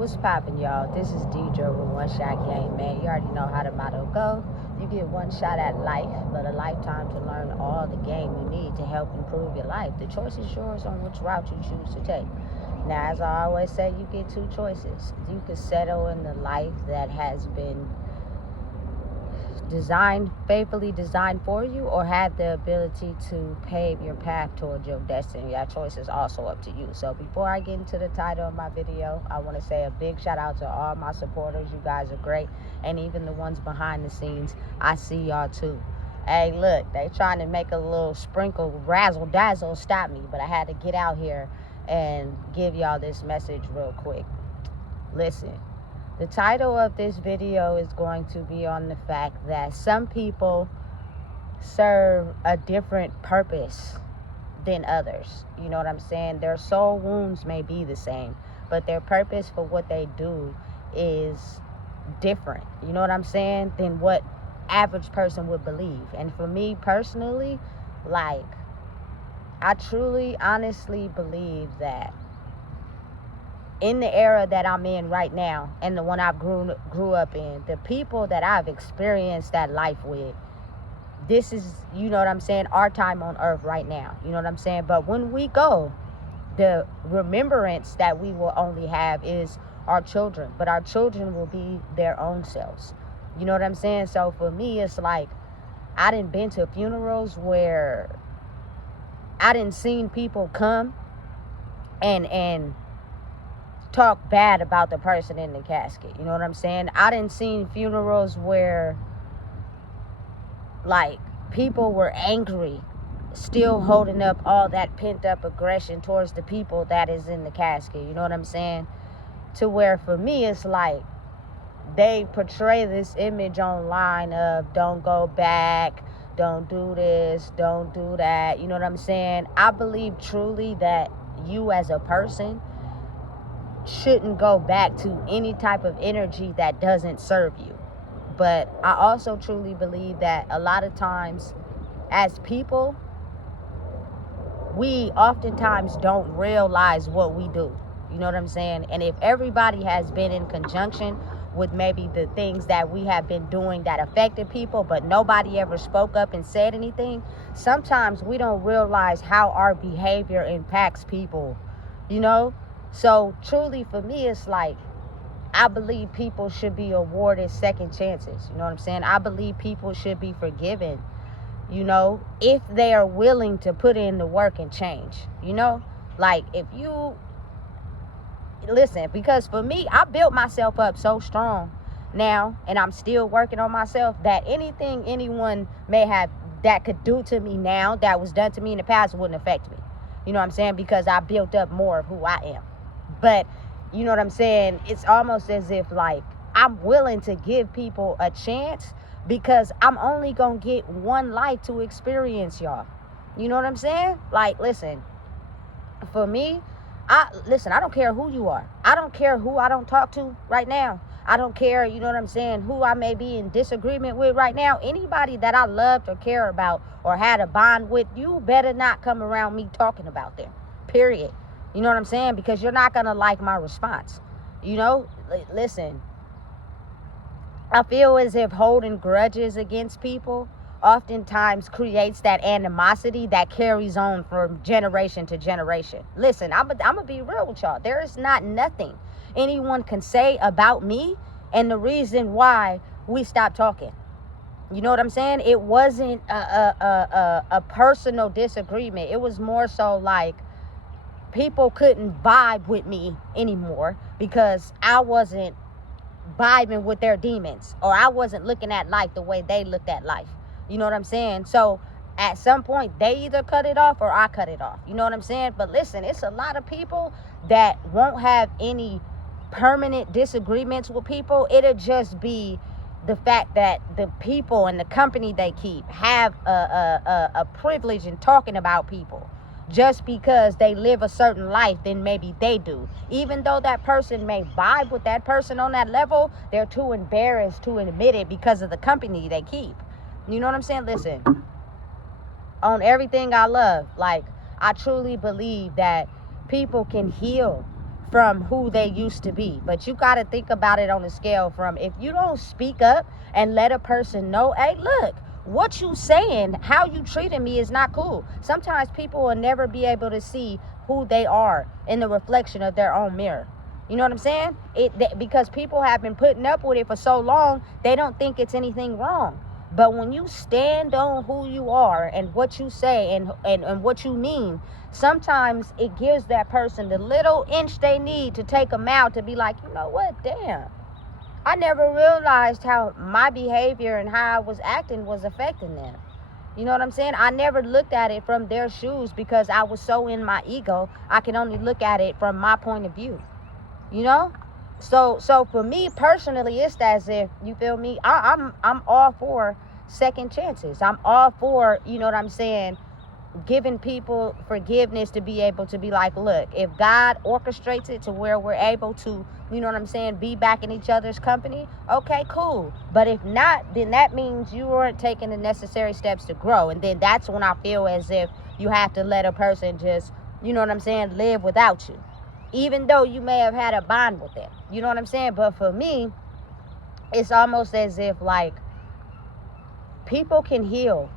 What's poppin', y'all? This is Deidre with One Shot Game, man. You already know how the motto go. You get one shot at life, but a lifetime to learn all the game you need to help improve your life. The choice is yours on which route you choose to take. Now, as I always say, you get two choices. You can settle in the life that has been faithfully designed for you, or have the ability to pave your path towards your destiny. That choice is also up to you. So before I get into the title of my video, I want to say a big shout out to all my supporters. You guys are great. And even the ones behind the scenes, I see y'all too. Hey, look, they trying to make a little sprinkle razzle dazzle stop me, but I had to get out here and give y'all this message real quick. Listen, the title of this video is going to be on the fact that some people serve a different purpose than others. You know what I'm saying? Their soul wounds may be the same, but their purpose for what they do is different. You know what I'm saying? Than what average person would believe. And for me personally, like, I truly, honestly believe that in the era that I'm in right now, and the one I've grew up in, the people that I've experienced that life with, this is, you know what I'm saying, our time on earth right now. You know what I'm saying? But when we go, the remembrance that we will only have is our children. But our children will be their own selves. You know what I'm saying? So for me, it's like, I done been to funerals where I done seen people come and talk bad about the person in the casket. You know what I'm saying? I done seen funerals where, like, people were angry, still holding up all that pent up aggression towards the people that is in the casket. You know what I'm saying? To where for me, it's like, they portray this image online of don't go back, don't do this, don't do that. You know what I'm saying? I believe truly that you as a person shouldn't go back to any type of energy that doesn't serve you. But I also truly believe that a lot of times as people, we oftentimes don't realize what we do. You know what I'm saying? And if everybody has been in conjunction with maybe the things that we have been doing that affected people, but nobody ever spoke up and said anything, sometimes we don't realize how our behavior impacts people, you know? So truly for me, it's like, I believe people should be awarded second chances. You know what I'm saying? I believe people should be forgiven, you know, if they are willing to put in the work and change, you know? Like, if you listen, because for me, I built myself up so strong now, and I'm still working on myself, that anything anyone may have that could do to me now that was done to me in the past wouldn't affect me. You know what I'm saying? Because I built up more of who I am. But, you know what I'm saying? It's almost as if, like, I'm willing to give people a chance because I'm only going to get one life to experience, y'all. You know what I'm saying? Like, listen, for me, I don't care who you are. I don't care who I don't talk to right now. I don't care, you know what I'm saying, who I may be in disagreement with right now. Anybody that I loved or care about or had a bond with, you better not come around me talking about them. Period. You know what I'm saying? Because you're not going to like my response. You know, listen, I feel as if holding grudges against people oftentimes creates that animosity that carries on from generation to generation. Listen, I'm going to be real with y'all. There is not nothing anyone can say about me and the reason why we stopped talking. You know what I'm saying? It wasn't a personal disagreement. It was more so like, people couldn't vibe with me anymore because I wasn't vibing with their demons, or I wasn't looking at life the way they looked at life. You know what I'm saying? So at some point, they either cut it off or I cut it off. You know what I'm saying? But listen, it's a lot of people that won't have any permanent disagreements with people. It'll just be the fact that the people and the company they keep have a privilege in talking about people. Just because they live a certain life than maybe they do. Even though that person may vibe with that person on that level, they're too embarrassed to admit it because of the company they keep. You know what I'm saying? Listen, on everything I love, like, I truly believe that people can heal from who they used to be. But you got to think about it on a scale from, if you don't speak up and let a person know, hey, look, what you saying, how you treating me is not cool. Sometimes people will never be able to see who they are in the reflection of their own mirror. You know what I'm saying? Because people have been putting up with it for so long, they don't think it's anything wrong. But when you stand on who you are and what you say and what you mean, sometimes it gives that person the little inch they need to take them out, to be like, you know what, damn, I never realized how my behavior and how I was acting was affecting them. You know what I'm saying? I never looked at it from their shoes because I was so in my ego. I can only look at it from my point of view. You know? So for me personally, it's as if, you feel me, I'm all for second chances. I'm all for, you know what I'm saying, giving people forgiveness, to be able to be like, look, if God orchestrates it to where we're able to, you know what I'm saying, be back in each other's company, okay, cool. But if not, then that means you weren't taking the necessary steps to grow. And then that's when I feel as if you have to let a person just, you know what I'm saying, live without you, even though you may have had a bond with them. You know what I'm saying? But for me, it's almost as if, like, people can heal.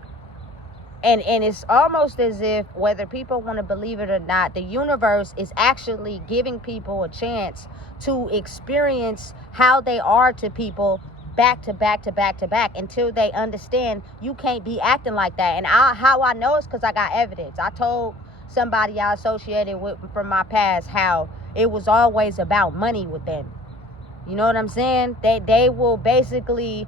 And it's almost as if, whether people want to believe it or not, the universe is actually giving people a chance to experience how they are to people back to back to back to back, until they understand you can't be acting like that. And how I know is because I got evidence. I told somebody I associated with from my past how it was always about money with them. You know what I'm saying? They will basically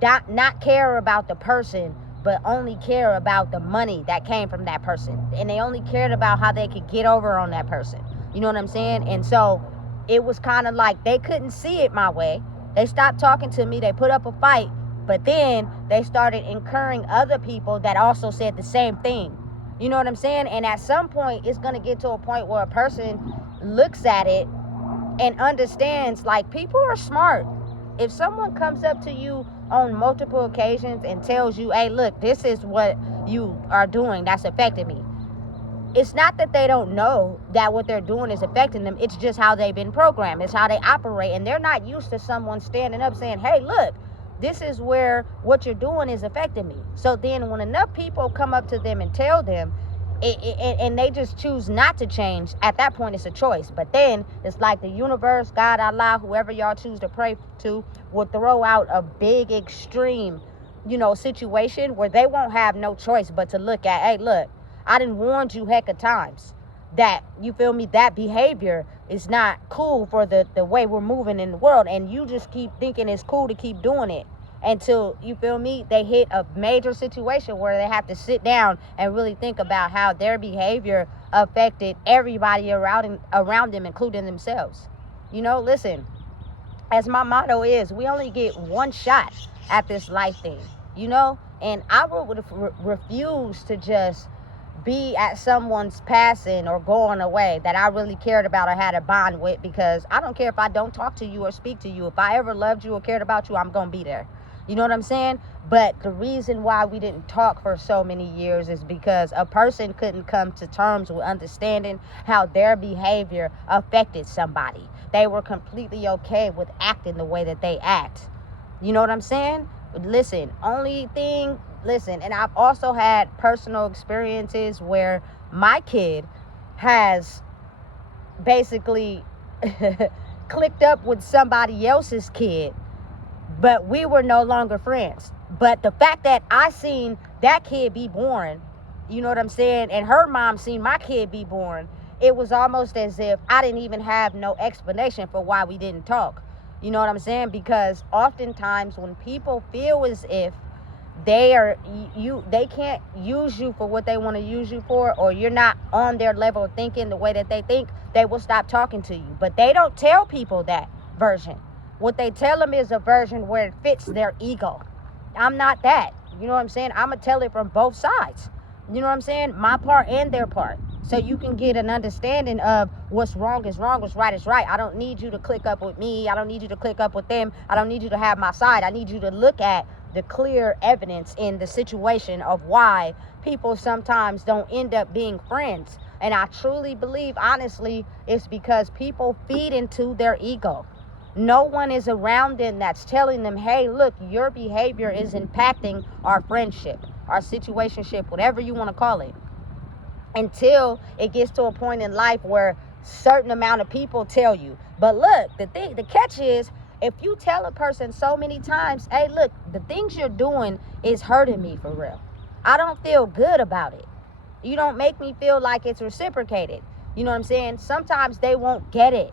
not care about the person, but only care about the money that came from that person. And they only cared about how they could get over on that person. You know what I'm saying? And so it was kind of like they couldn't see it my way. They stopped talking to me. They put up a fight. But then they started incurring other people that also said the same thing. You know what I'm saying? And at some point, it's going to get to a point where a person looks at it and understands, like, people are smart. If someone comes up to you on multiple occasions and tells you, hey, look, this is what you are doing that's affecting me, it's not that they don't know that what they're doing is affecting them. It's just how they've been programmed. It's how they operate. And they're not used to someone standing up saying, hey, look, this is where what you're doing is affecting me. So then when enough people come up to them and tell them, and they just choose not to change, at that point it's a choice. But then it's like the universe, God, Allah, whoever y'all choose to pray to, will throw out a big extreme, you know, situation where they won't have no choice but to look at, hey, look, I done warned you heck of times that, you feel me, that behavior is not cool for the way we're moving in the world. And you just keep thinking it's cool to keep doing it until, you feel me, they hit a major situation where they have to sit down and really think about how their behavior affected everybody around them, including themselves. You know, listen, as my motto is, we only get one shot at this life thing, you know? And I would refuse to just be at someone's passing or going away that I really cared about or had a bond with, because I don't care if I don't talk to you or speak to you. If I ever loved you or cared about you, I'm going to be there. You know what I'm saying? But the reason why we didn't talk for so many years is because a person couldn't come to terms with understanding how their behavior affected somebody. They were completely okay with acting the way that they act. You know what I'm saying? Listen, and I've also had personal experiences where my kid has basically clicked up with somebody else's kid, but we were no longer friends. But the fact that I seen that kid be born, you know what I'm saying, and her mom seen my kid be born, it was almost as if I didn't even have no explanation for why we didn't talk. You know what I'm saying? Because oftentimes when people feel as if they can't use you for what they want to use you for, or you're not on their level of thinking the way that they think, they will stop talking to you. But they don't tell people that version. What they tell them is a version where it fits their ego. I'm not that. You know what I'm saying? I'm going to tell it from both sides. You know what I'm saying? My part and their part. So you can get an understanding of what's wrong is wrong, what's right is right. I don't need you to click up with me. I don't need you to click up with them. I don't need you to have my side. I need you to look at the clear evidence in the situation of why people sometimes don't end up being friends. And I truly believe, honestly, it's because people feed into their ego. No one is around them that's telling them, hey, look, your behavior is impacting our friendship, our situationship, whatever you want to call it. Until it gets to a point in life where certain amount of people tell you. But look, the catch is, if you tell a person so many times, hey, look, the things you're doing is hurting me for real. I don't feel good about it. You don't make me feel like it's reciprocated. You know what I'm saying? Sometimes they won't get it,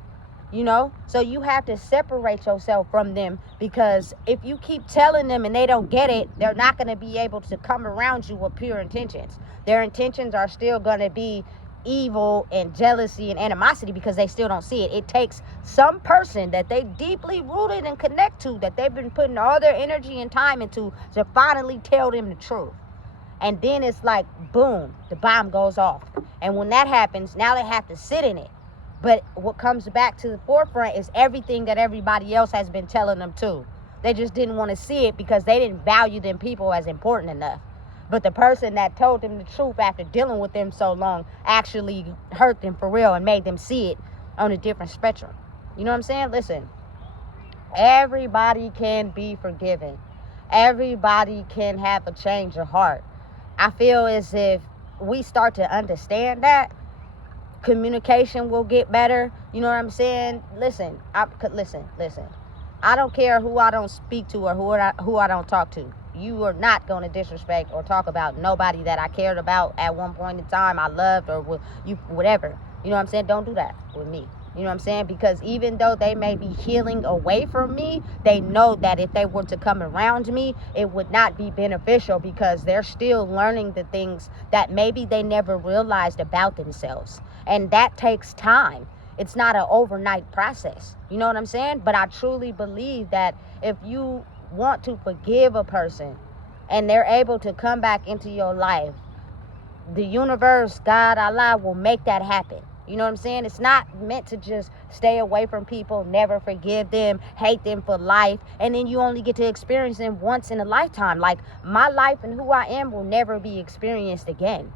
you know? So you have to separate yourself from them, because if you keep telling them and they don't get it, they're not going to be able to come around you with pure intentions. Their intentions are still going to be evil and jealousy and animosity, because they still don't see it. It takes some person that they deeply rooted and connect to, that they've been putting all their energy and time into, to finally tell them the truth. And then it's like, boom, the bomb goes off. And when that happens, now they have to sit in it. But what comes back to the forefront is everything that everybody else has been telling them too. They just didn't want to see it because they didn't value them people as important enough. But the person that told them the truth after dealing with them so long actually hurt them for real and made them see it on a different spectrum. You know what I'm saying? Listen, everybody can be forgiven. Everybody can have a change of heart. I feel as if we start to understand that, communication will get better. You know what I'm saying? Listen. I don't care who I don't speak to or who I don't talk to. You are not going to disrespect or talk about nobody that I cared about at one point in time, I loved, or you, whatever. You know what I'm saying? Don't do that with me. You know what I'm saying? Because even though they may be healing away from me, they know that if they were to come around me, it would not be beneficial, because they're still learning the things that maybe they never realized about themselves. And that takes time. It's not an overnight process. You know what I'm saying? But I truly believe that if you want to forgive a person and they're able to come back into your life, the universe, God, Allah, will make that happen. You know what I'm saying? It's not meant to just stay away from people, never forgive them, hate them for life, and then you only get to experience them once in a lifetime. Like, my life and who I am will never be experienced again.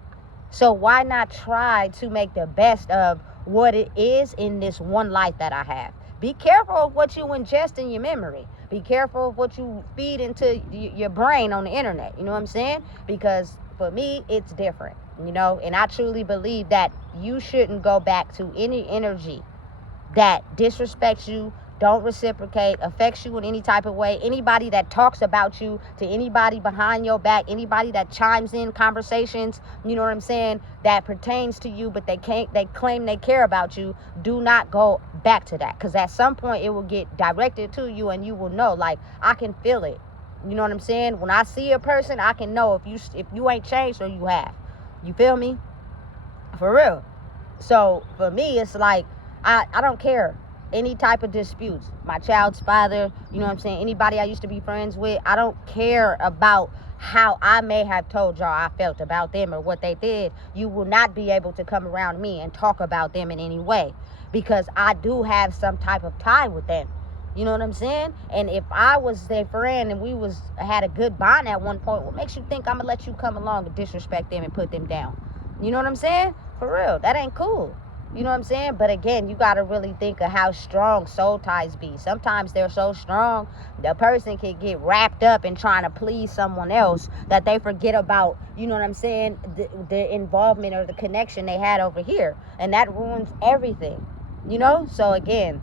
So why not try to make the best of what it is in this one life that I have? Be careful of what you ingest in your memory. Be careful of what you feed into your brain on the internet. You know what I'm saying? Because for me, it's different, you know? And I truly believe that you shouldn't go back to any energy that disrespects you, don't reciprocate, affects you in any type of way. Anybody that talks about you to anybody behind your back, anybody that chimes in conversations, you know what I'm saying, that pertains to you, but they claim they care about you, do not go back to that. Because at some point it will get directed to you and you will know, like, I can feel it. You know what I'm saying? When I see a person, I can know if you ain't changed or you have. You feel me? For real. So for me, it's like, I don't care. Any type of disputes, my child's father, you know what I'm saying, anybody I used to be friends with, I don't care about how I may have told y'all I felt about them or what they did. You will not be able to come around me and talk about them in any way, because I do have some type of tie with them. You know what I'm saying? And if I was their friend and we had a good bond at one point, what makes you think I'm gonna let you come along and disrespect them and put them down? You know what I'm saying? For real, that ain't cool. You know what I'm saying? But again, you got to really think of how strong soul ties be. Sometimes they're so strong, the person can get wrapped up in trying to please someone else that they forget about, you know what I'm saying, the involvement or the connection they had over here. And that ruins everything, you know? So again,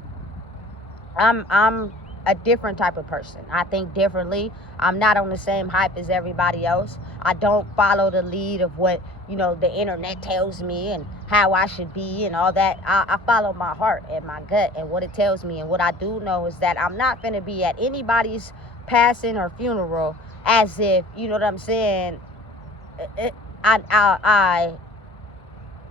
I'm a different type of person. I think differently. I'm not on the same hype as everybody else. I don't follow the lead of what, you know, the internet tells me and how I should be and all that. I follow my heart and my gut and what it tells me. And what I do know is that I'm not going to be at anybody's passing or funeral as if, you know what I'm saying, I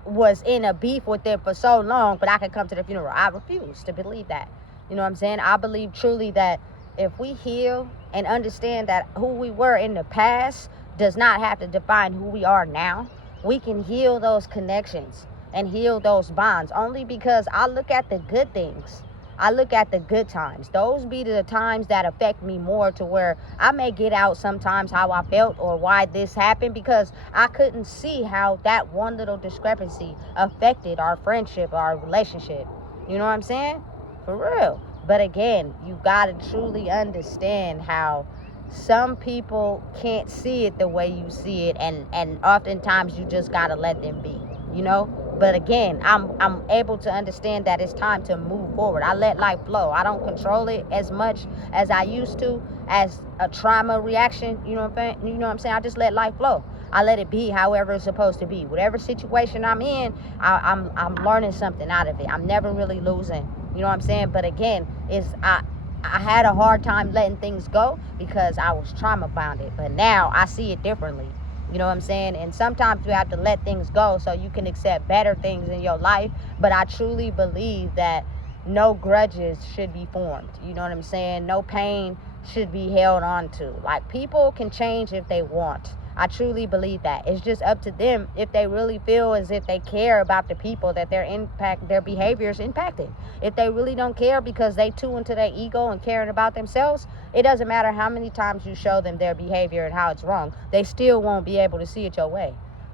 was in a beef with them for so long, but I could come to the funeral. I refuse to believe that. You know what I'm saying? I believe truly that if we heal and understand that who we were in the past does not have to define who we are now, we can heal those connections and heal those bonds. Only because I look at the good things. I look at the good times. Those be the times that affect me more, to where I may get out sometimes how I felt or why this happened, because I couldn't see how that one little discrepancy affected our friendship, our relationship. You know what I'm saying? For real. But again, you got to truly understand how some people can't see it the way you see it, and oftentimes you just got to let them be, you know? But again, I'm able to understand that it's time to move forward. I let life flow. I don't control it as much as I used to, as a trauma reaction. You know what I'm saying? I just let life flow. I let it be however it's supposed to be. Whatever situation I'm in, I'm learning something out of it. I'm never really losing. You know what I'm saying? But again, I had a hard time letting things go because I was trauma bonded. But now I see it differently. You know what I'm saying? And sometimes you have to let things go so you can accept better things in your life. But I truly believe that no grudges should be formed. You know what I'm saying? No pain should be held on to. Like, people can change if they want. I truly believe that. It's just up to them if they really feel as if they care about the people that their behaviors impacted. If they really don't care because they too into their ego and caring about themselves, it doesn't matter how many times you show them their behavior and how it's wrong. They still won't be able to see it your way.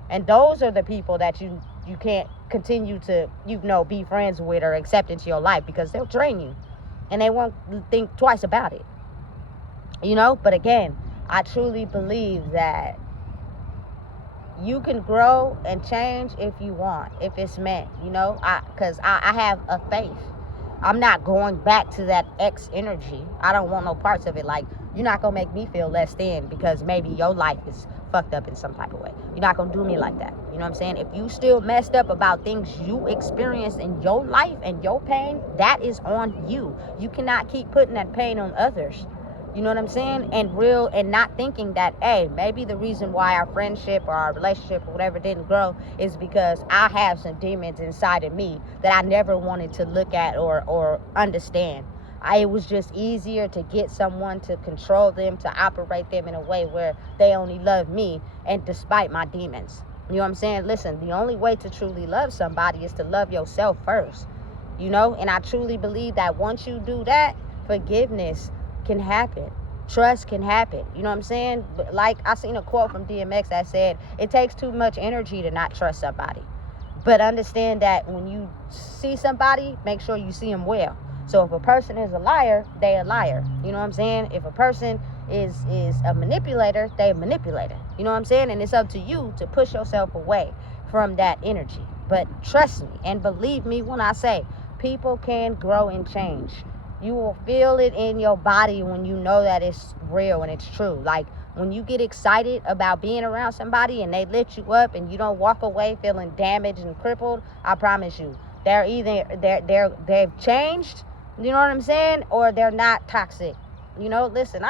And those are the people that you can't continue to, be friends with or accept into your life, because they'll drain you and they won't think twice about it. But again, I truly believe that you can grow and change if you want, if it's meant, because I have a faith. I'm not going back to that ex energy. I don't want no parts of it. Like, you're not going to make me feel less than because maybe your life is fucked up in some type of way. You're not going to do me like that. You know what I'm saying? If you still messed up about things you experienced in your life and your pain, that is on you. You cannot keep putting that pain on others. You know what I'm saying? And not thinking that, hey, maybe the reason why our friendship or our relationship or whatever didn't grow is because I have some demons inside of me that I never wanted to look at or understand. It was just easier to get someone to control them, to operate them in a way where they only love me, and despite my demons. You know what I'm saying? Listen, the only way to truly love somebody is to love yourself first. And I truly believe that once you do that, forgiveness can happen. Trust can happen. You know what I'm saying? But like, I seen a quote from DMX that said, it takes too much energy to not trust somebody. But understand that when you see somebody, make sure you see them well. So if a person is a liar, they a liar. You know what I'm saying? If a person is a manipulator, they a manipulator. You know what I'm saying? And it's up to you to push yourself away from that energy. But trust me and believe me when I say, people can grow and change. You will feel it in your body when you know that it's real and it's true. Like, when you get excited about being around somebody and they lift you up and you don't walk away feeling damaged and crippled, I promise you, they're either they've changed, you know what I'm saying, or they're not toxic. Listen.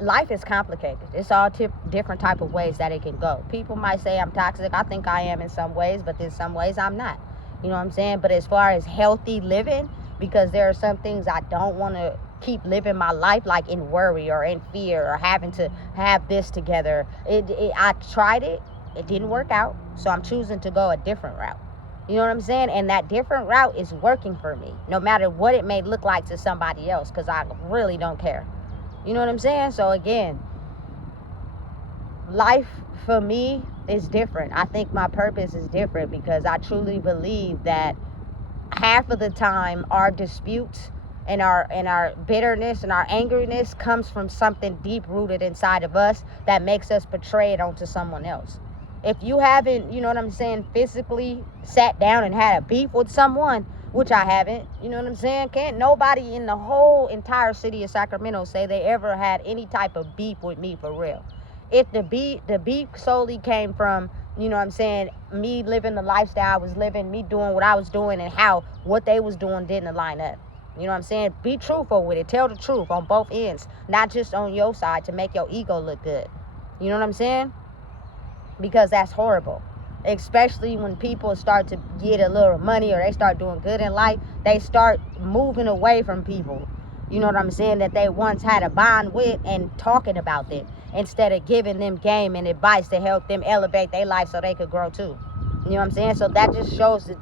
Life is complicated. It's all different type of ways that it can go. People might say I'm toxic. I think I am in some ways, but in some ways I'm not. You know what I'm saying? But as far as healthy living, because there are some things I don't want to keep living my life like in worry or in fear or having to have this together. I tried it. It didn't work out. So I'm choosing to go a different route. You know what I'm saying? And that different route is working for me, no matter what it may look like to somebody else, because I really don't care. You know what I'm saying? So again, life for me is different. I think my purpose is different because I truly believe that half of the time our disputes and our bitterness and our angriness comes from something deep rooted inside of us that makes us portray it onto someone else. If you haven't, you know what I'm saying, physically sat down and had a beef with someone, which I haven't, you know what I'm saying? Can't nobody in the whole entire city of Sacramento say they ever had any type of beef with me for real. If the beef solely came from, you know what I'm saying, me living the lifestyle I was living, me doing what I was doing, and how what they was doing didn't line up. You know what I'm saying? Be truthful with it. Tell the truth on both ends, not just on your side to make your ego look good. You know what I'm saying? Because that's horrible. Especially when people start to get a little money or they start doing good in life, they start moving away from people. You know what I'm saying, that they once had a bond with and talking about them instead of giving them game and advice to help them elevate their life so they could grow too. You know what I'm saying? So that just shows the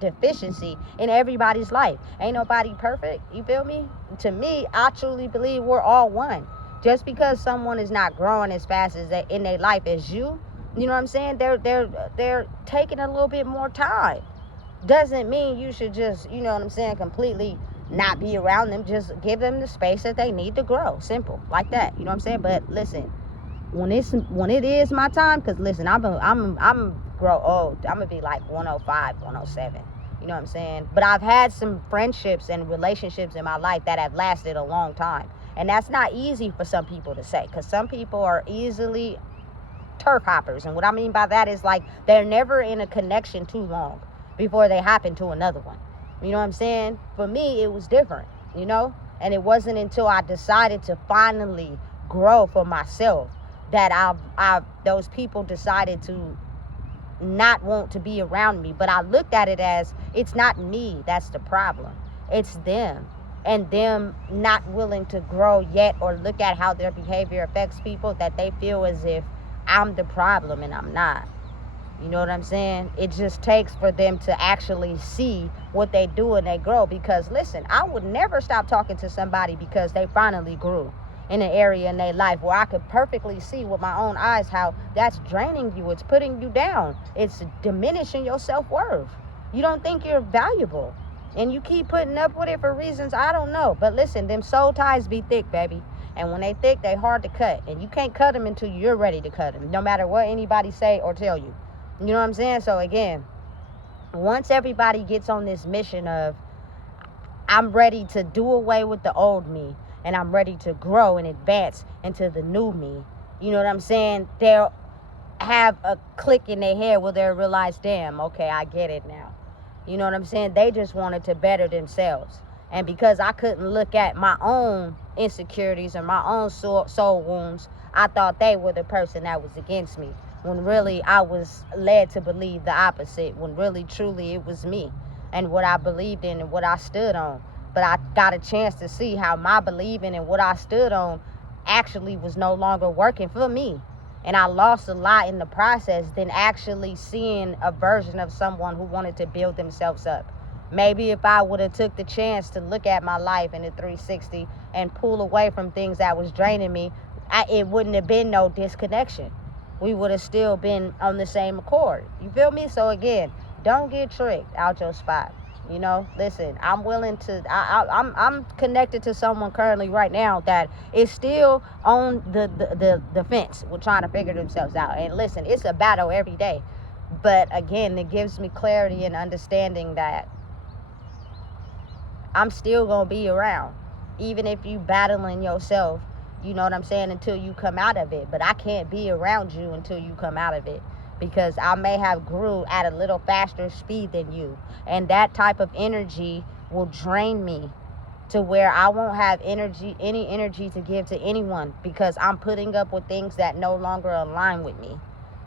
deficiency in everybody's life. Ain't nobody perfect. You feel me? To me, I truly believe we're all one. Just because someone is not growing as fast as they in their life as you know what I'm saying? They're taking a little bit more time. Doesn't mean you should just, you know what I'm saying, completely not be around them. Just give them the space that they need to grow. Simple, like that. You know what I'm saying? But listen, when it is my time, because listen, I'm grow old. I'm gonna be like 105, 107. You know what I'm saying? But I've had some friendships and relationships in my life that have lasted a long time, and that's not easy for some people to say, because some people are easily turf hoppers. And what I mean by that is, like, they're never in a connection too long before they happen to another one. You know what I'm saying? For me, it was different, you know? And it wasn't until I decided to finally grow for myself that those people decided to not want to be around me. But I looked at it as, it's not me that's the problem. It's them. And them not willing to grow yet, or look at how their behavior affects people, that they feel as if I'm the problem, and I'm not. You know what I'm saying? It just takes for them to actually see what they do and they grow. Because listen, I would never stop talking to somebody because they finally grew in an area in their life where I could perfectly see with my own eyes how that's draining you. It's putting you down. It's diminishing your self-worth. You don't think you're valuable, and you keep putting up with it for reasons I don't know. But listen, them soul ties be thick, baby. And when they thick, they hard to cut. And you can't cut them until you're ready to cut them, no matter what anybody say or tell you. You know what I'm saying? So again, once everybody gets on this mission of, I'm ready to do away with the old me, and I'm ready to grow and advance into the new me, you know what I'm saying? They'll have a click in their head where they'll realize, damn, okay, I get it now. You know what I'm saying? They just wanted to better themselves. And because I couldn't look at my own insecurities and my own soul wounds, I thought they were the person that was against me, when really I was led to believe the opposite, when really truly it was me and what I believed in and what I stood on. But I got a chance to see how my believing and what I stood on actually was no longer working for me. And I lost a lot in the process than actually seeing a version of someone who wanted to build themselves up. Maybe if I would have took the chance to look at my life in a 360 and pull away from things that was draining me, it wouldn't have been no disconnection. We would have still been on the same accord. You feel me? So again, don't get tricked out your spot. You know, listen, I'm willing to, I'm connected to someone currently right now that is still on the fence with trying to figure themselves out. And listen, it's a battle every day. But again, it gives me clarity and understanding that I'm still going to be around. Even if you battling yourself, you know what I'm saying, until you come out of it. But I can't be around you until you come out of it, because I may have grew at a little faster speed than you. And that type of energy will drain me to where I won't have any energy to give to anyone, because I'm putting up with things that no longer align with me.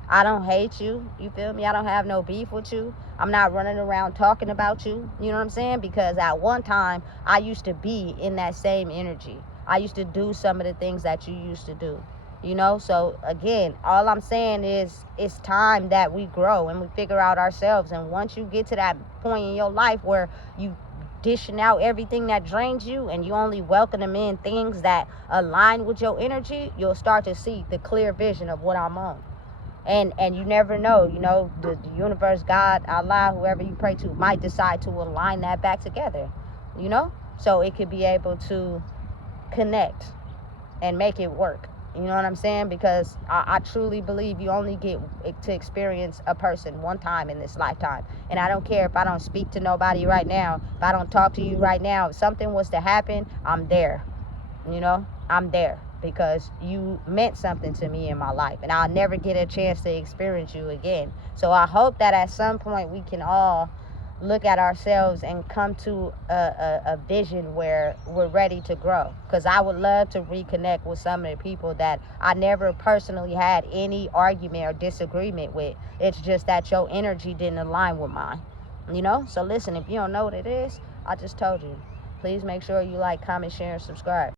I don't hate you, you feel me? I don't have no beef with you. I'm not running around talking about you, you know what I'm saying? Because at one time, I used to be in that same energy. I used to do some of the things that you used to do, you know? So again, all I'm saying is, it's time that we grow and we figure out ourselves. And once you get to that point in your life where you dishing out everything that drains you and you only welcoming in things that align with your energy, you'll start to see the clear vision of what I'm on. And you never know, you know, the universe, God, Allah, whoever you pray to, might decide to align that back together, you know? So it could be able to connect and make it work. You know what I'm saying? Because I truly believe you only get to experience a person one time in this lifetime. And I don't care if I don't speak to nobody right now, if I don't talk to you right now, if something was to happen, I'm there. You know, I'm there because you meant something to me in my life, and I'll never get a chance to experience you again. So I hope that at some point we can all look at ourselves and come to a vision where we're ready to grow. Because I would love to reconnect with some of the people that I never personally had any argument or disagreement with. It's just that your energy didn't align with mine, you know? So listen, if you don't know what it is, I just told you. Please make sure you like, comment, share, and subscribe.